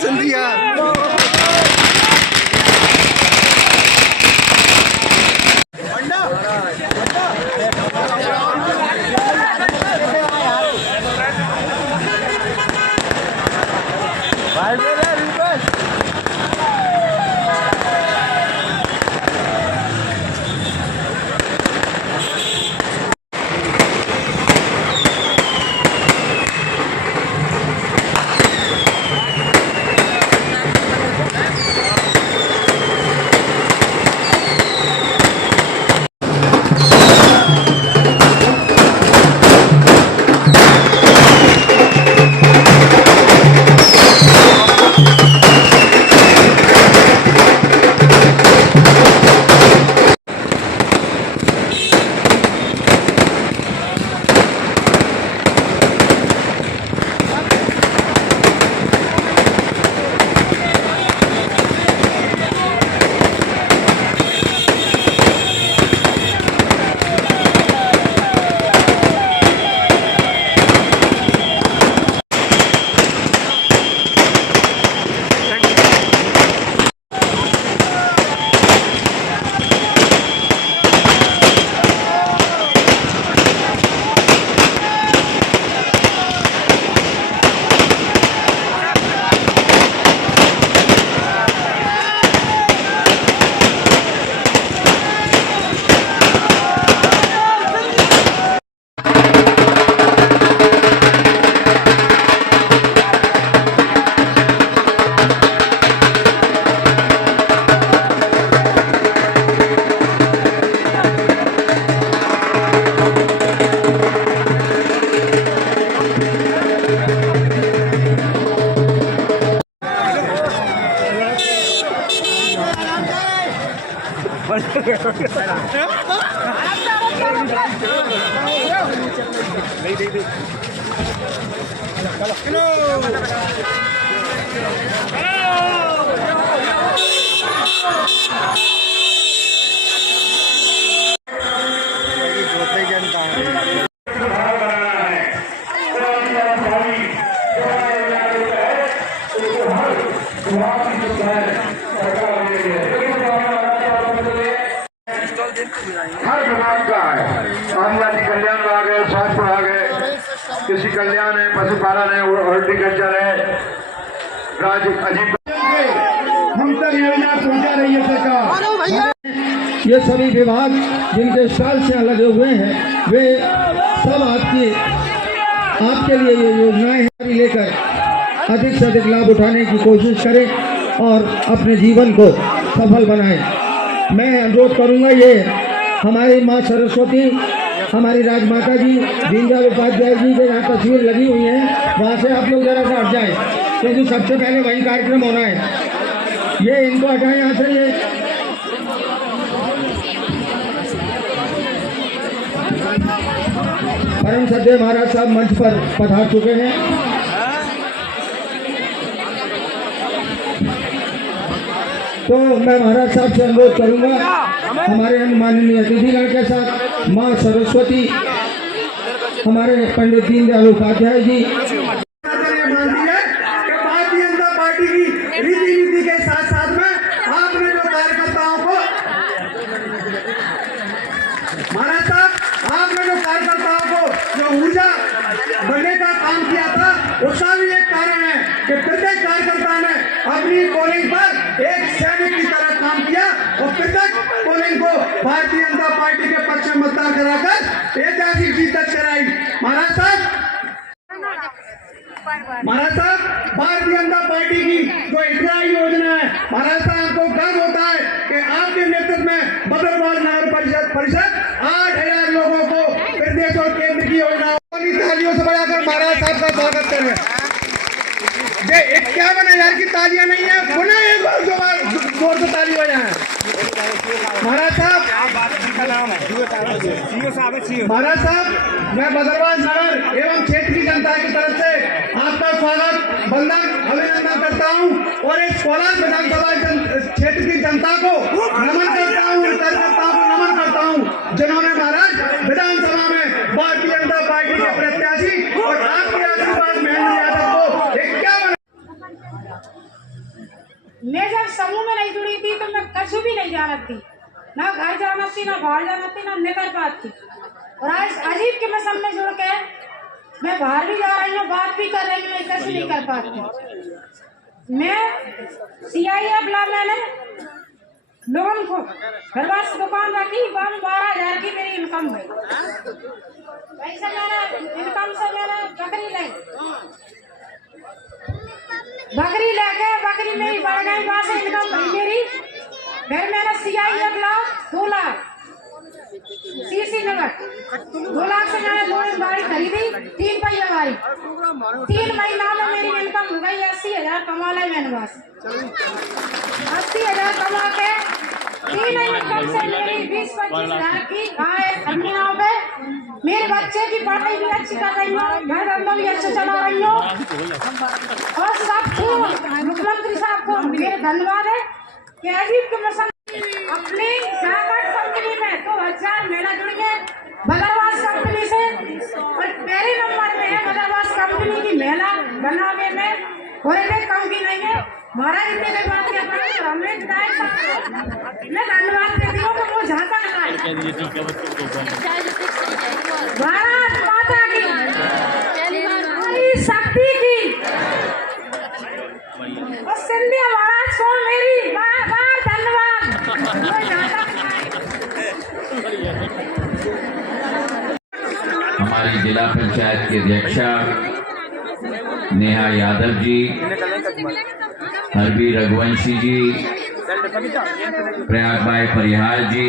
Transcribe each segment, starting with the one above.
सिंधिया। हर विभाग का है, आदिवासी कल्याण विभाग है, स्वास्थ्य विभाग है, कृषि कल्याण है, पशुपालन है, हॉर्टिकल्चर है, राज्य अजीब हम तक योजना पहुंचा रही है सरकार। ये सभी विभाग जिनके स्टॉल से लगे हुए हैं वे सब आपके लिए ये योजनाएं लेकर अधिक से अधिक लाभ उठाने की कोशिश करें और अपने जीवन को सफल बनाएं। मैं अनुरोध करूंगा, ये हमारी माँ सरस्वती, हमारी राजमाता जी दीनदयाल उपाध्याय जी के यहाँ तस्वीर लगी हुई है, वहाँ से आप लोग जरा सा हट जाएं, क्योंकि सबसे पहले वही कार्यक्रम होना है। ये इनको हटाएं यहाँ से। ये परम सत्य महाराज साहब मंच पर पधार चुके हैं। तो मैं महाराज साहब से अनुरोध करूंगा, हमारे माननीय अतिथिगण के साथ माँ सरस्वती, हमारे पंडित दीनदयाल उपाध्याय जी। भारतीय जनता पार्टी की रीति नीति के साथ साथ में आपने जो कार्यकर्ताओं को महाराज साहब, आपने जो कार्यकर्ताओं को जो ऊर्जा बढ़ने का काम किया था, उसका भी एक कारण है कि प्रत्येक कार्यकर्ता ने अपनी पोलिंग पर एक सैनिक की तरह काम किया और प्रत्येक पोलिंग को भारतीय जनता पार्टी के पक्ष में मतदान कराकर ऐतिहासिक जीत दर्ज कराई। महाराज साहब, भारतीय जनता पार्टी की जो इंदिरा योजना है, महाराज साहब हमको गर्व होता है कि आपके नेतृत्व में बदरवाल नगर परिषद 8,000 लोगों को प्रदेश और केंद्र की योजना तालियों से बढ़ाकर महाराज साहब का स्वागत करें। ये 51,000 की तालियां नहीं है, पुनः एक बार जोर से ताली बजाएं। महाराज साहब, महाराज साहब, मैं बदरवाल नगर एवं क्षेत्र की जनता की तरफ से आपका स्वागत, वंदन, अभिनंदन करता हूं और इस कोलार विधानसभा क्षेत्र की जनता को नमन करता हूं, कार्यकर्ताओं को नमन करता हूं, जिन्होंने महाराज विधानसभा में भारतीय जनता पार्टी के प्रत्याशी और आपके आशीर्वाद महेंद्र यादव को 51 मैं जब समूह में नहीं जुड़ी थी तो मैं कछु भी नहीं जानती थी, ना घर जाना थी, ना बाहर जाना थी, ना निकल पाती। और आज अजीब के मैं सब में जुड़ के मैं बाहर भी जा रही हूँ, बात भी कर रही हूँ, मैं कछु नहीं कर पाती। मैं CIF ला मैंने लोगों को घरवार से दुकान रखी, 12,000 की मेरी इनकम हुई। पैसा मैंने इनकम से मैंने बकरी लाई, बकरी लेके बकरी मेरी बढ़ गई, वहां से इनकम हुई मेरी। फिर मैंने CIF ला 2 लाख CC नगर 2 लाख से मैंने 2 गाड़ी खरीदी, 3 पहिया गाड़ी। 3 महीना में मेरी इनकम हो गई 80,000 कमा लाई मैंने बस। 80,000 कमा के 3 इनकम से मेरी 20-25,000 की आय अमीनाओं पे मेरे बच्चे की पढ़ाई भी अच्छी कर रही हूँ, घर धंधा भी अच्छा चला रही हूँ। और सबको मुख्यमंत्री साहब को मेरे धन्यवाद है कि अजीब के मसन अपनी जाकर कंपनी में 2000 महिला जुड़ गए बदरवास कंपनी से। और पहले नंबर में है बदरवास कंपनी की महिला बनाने में, और एक कम की नहीं है। महाराज इतने बात क्या करें, हमें मैं धन्यवाद देती हूँ कि वो झांका भारत माता की शक्ति की और सिंधिया महाराज को मेरी बार धन्यवाद। हमारी जिला पंचायत की अध्यक्षा नेहा यादव जी, हरबी रघुवंशी जी, प्रयाग भाई परिहार जी,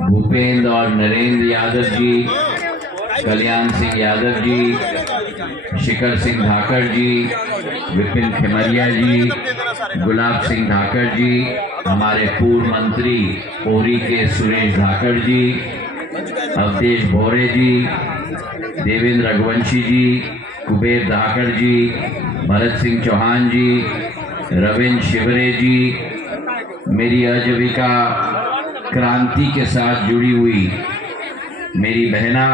भूपेंद्र और नरेंद्र यादव जी, कल्याण सिंह यादव जी, शिखर सिंह धाकड़ जी, विपिन खिमरिया जी, गुलाब सिंह धाकड़ जी, हमारे पूर्व मंत्री पोरी के सुरेश धाकड़ जी, अवधेश भोरे जी, देवेंद्र रघुवंशी जी, कुबेर धाकड़ जी, भरत सिंह चौहान जी, रविंद्र शिवरे जी, मेरी आजीविका क्रांति के साथ जुड़ी हुई मेरी बहना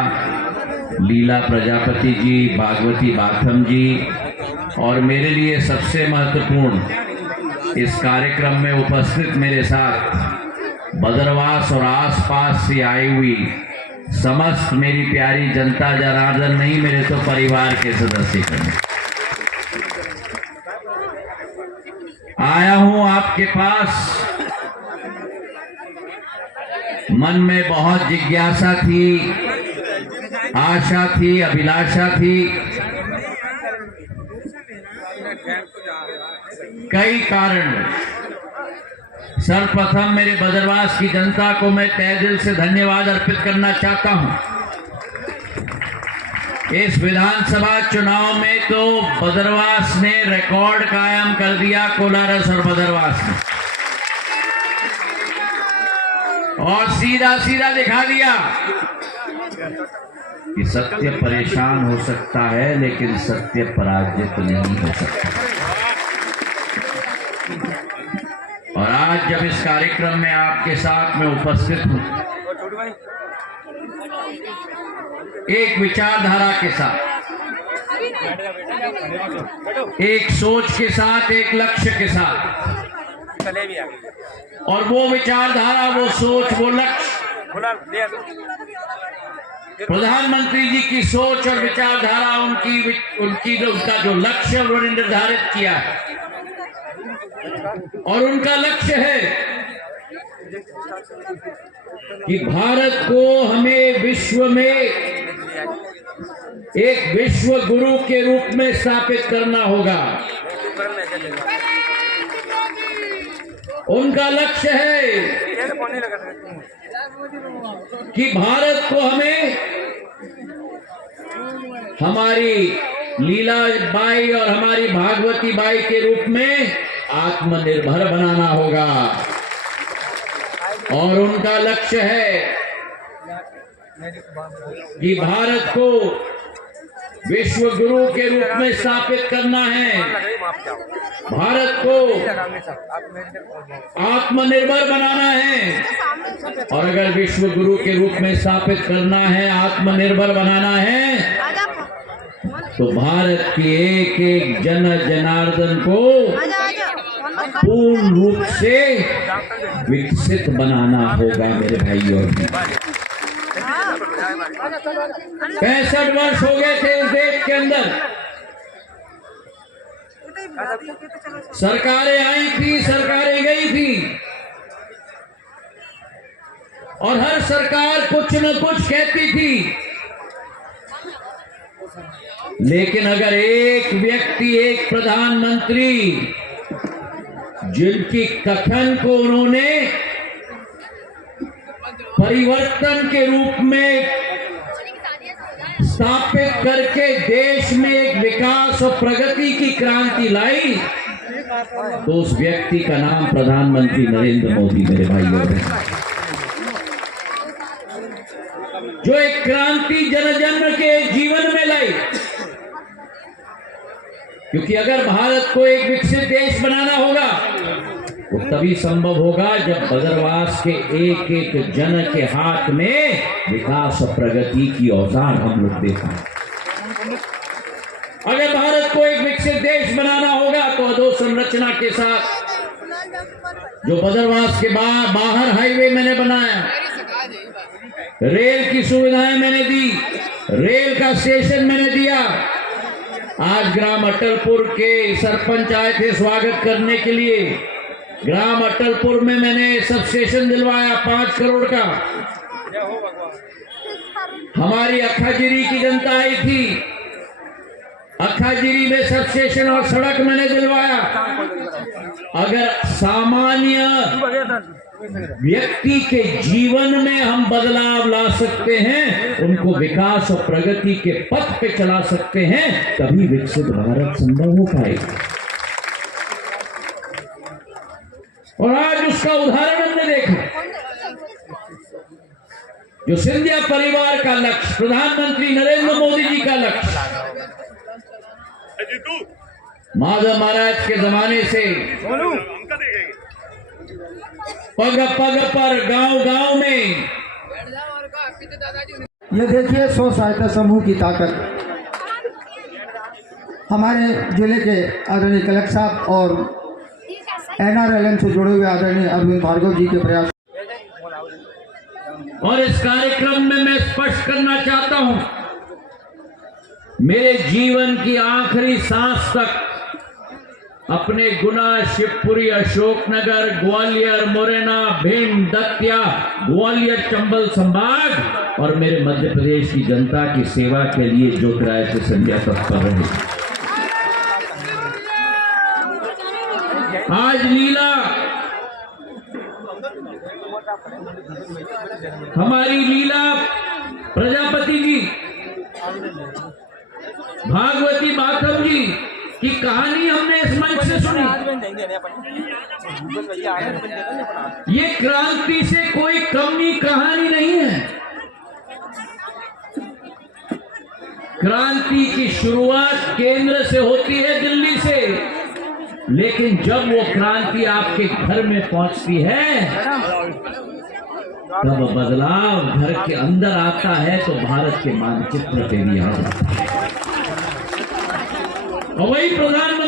लीला प्रजापति जी, भागवती बाथम जी, और मेरे लिए सबसे महत्वपूर्ण इस कार्यक्रम में उपस्थित मेरे साथ बदरवास और आसपास से आई हुई समस्त मेरी प्यारी जनता जनार्दन नहीं, मेरे तो परिवार के सदस्य हैं। आया हूं आपके पास, मन में बहुत जिज्ञासा थी, आशा थी, अभिलाषा थी। कई कारण। सर्वप्रथम मेरे बदरवास की जनता को मैं तहे दिल से धन्यवाद अर्पित करना चाहता हूं। इस विधानसभा चुनाव में तो बदरवास ने रिकॉर्ड कायम कर दिया, कोलारस और बदरवास ने, और सीधा सीधा दिखा दिया कि सत्य परेशान हो सकता है लेकिन सत्य पराजित नहीं हो सकता। और आज जब इस कार्यक्रम में आपके साथ में उपस्थित हूं, एक विचारधारा के साथ, एक सोच के साथ, एक लक्ष्य के साथ, और वो विचारधारा, वो सोच, वो लक्ष्य प्रधानमंत्री जी की सोच और विचारधारा, उनका जो लक्ष्य उन्होंने निर्धारित किया है, और उनका लक्ष्य है कि भारत को हमें विश्व में एक विश्व गुरु के रूप में स्थापित करना होगा। उनका लक्ष्य है कि भारत को हमें हमारी लीला बाई और हमारी भागवती बाई के रूप में आत्मनिर्भर बनाना होगा। और उनका लक्ष्य है कि भारत को विश्व गुरु के रूप में स्थापित करना है, भारत को आत्मनिर्भर बनाना है। और अगर विश्व गुरु के रूप में स्थापित करना है, आत्मनिर्भर बनाना है, तो भारत की एक एक जन जनार्दन को पूर्ण रूप से विकसित बनाना होगा मेरे भाइयों। 65 वर्ष हो गए थे इस देश के अंदर, सरकारें आई थी, सरकारें गई थी, और हर सरकार कुछ न कुछ कहती थी। लेकिन अगर एक व्यक्ति, एक प्रधानमंत्री जिनकी कथन को उन्होंने परिवर्तन के रूप में स्थापित करके देश में एक विकास और प्रगति की क्रांति लाई, तो उस व्यक्ति का नाम प्रधानमंत्री नरेंद्र मोदी मेरे भाइयों बहनों, जो एक क्रांति जन जन के जीवन में लाई। क्योंकि अगर भारत को एक विकसित देश बनाना होगा वो तभी संभव होगा जब बदरवास के एक एक जन के हाथ में विकास और प्रगति की औजार हम लोग दे पाए। अगर भारत को एक विकसित देश बनाना होगा तो अधोसंरचना के साथ जो बदरवास के बाहर हाईवे मैंने बनाया, रेल की सुविधाएं मैंने दी, रेल का स्टेशन मैंने दिया। आज ग्राम अटलपुर के सरपंच आए थे स्वागत करने के लिए। ग्राम अटलपुर में मैंने सब स्टेशन दिलवाया 5 करोड़ का। हमारी अखाजीरी की जनता आई थी, अखाजीरी में सब स्टेशन और सड़क मैंने दिलवाया। अगर सामान्य व्यक्ति के जीवन में हम बदलाव ला सकते हैं, उनको विकास और प्रगति के पथ पे चला सकते हैं, तभी विकसित भारत संभव हो पाएगा। और आज उसका उदाहरण हमने देखा। जो सिंधिया परिवार का लक्ष्य, प्रधानमंत्री नरेंद्र मोदी जी का लक्ष्य, माधव महाराज के जमाने से पग पग पर, गांव गांव में, ये देखिए स्व सहायता समूह की ताकत। हमारे जिले के आदरणीय कलेक्टर साहब और NRLM से जुड़े हुए आदरणीय अरविंद भार्गव जी के प्रयास। और इस कार्यक्रम में मैं स्पष्ट करना चाहता हूं, मेरे जीवन की आखिरी सांस तक अपने गुना, शिवपुरी, अशोकनगर, ग्वालियर, मुरैना, भिंड, दतिया, ग्वालियर, चंबल संभाग और मेरे मध्य प्रदेश की जनता की सेवा के लिए ज्योतिराय से संध्या तत्पर रहे। आज लीला, हमारी लीला प्रजापति जी, भागवती बाथम जी की कहानी हमने इस मंच से सुनी। ये क्रांति से कोई कमी कहानी नहीं है। क्रांति की शुरुआत केंद्र से होती है, दिल्ली से, लेकिन जब वो क्रांति आपके घर में पहुंचती है तब बदलाव घर के अंदर आता है, तो भारत के मानचित्र पे भी आ जाता है। और वही प्रधानमंत्री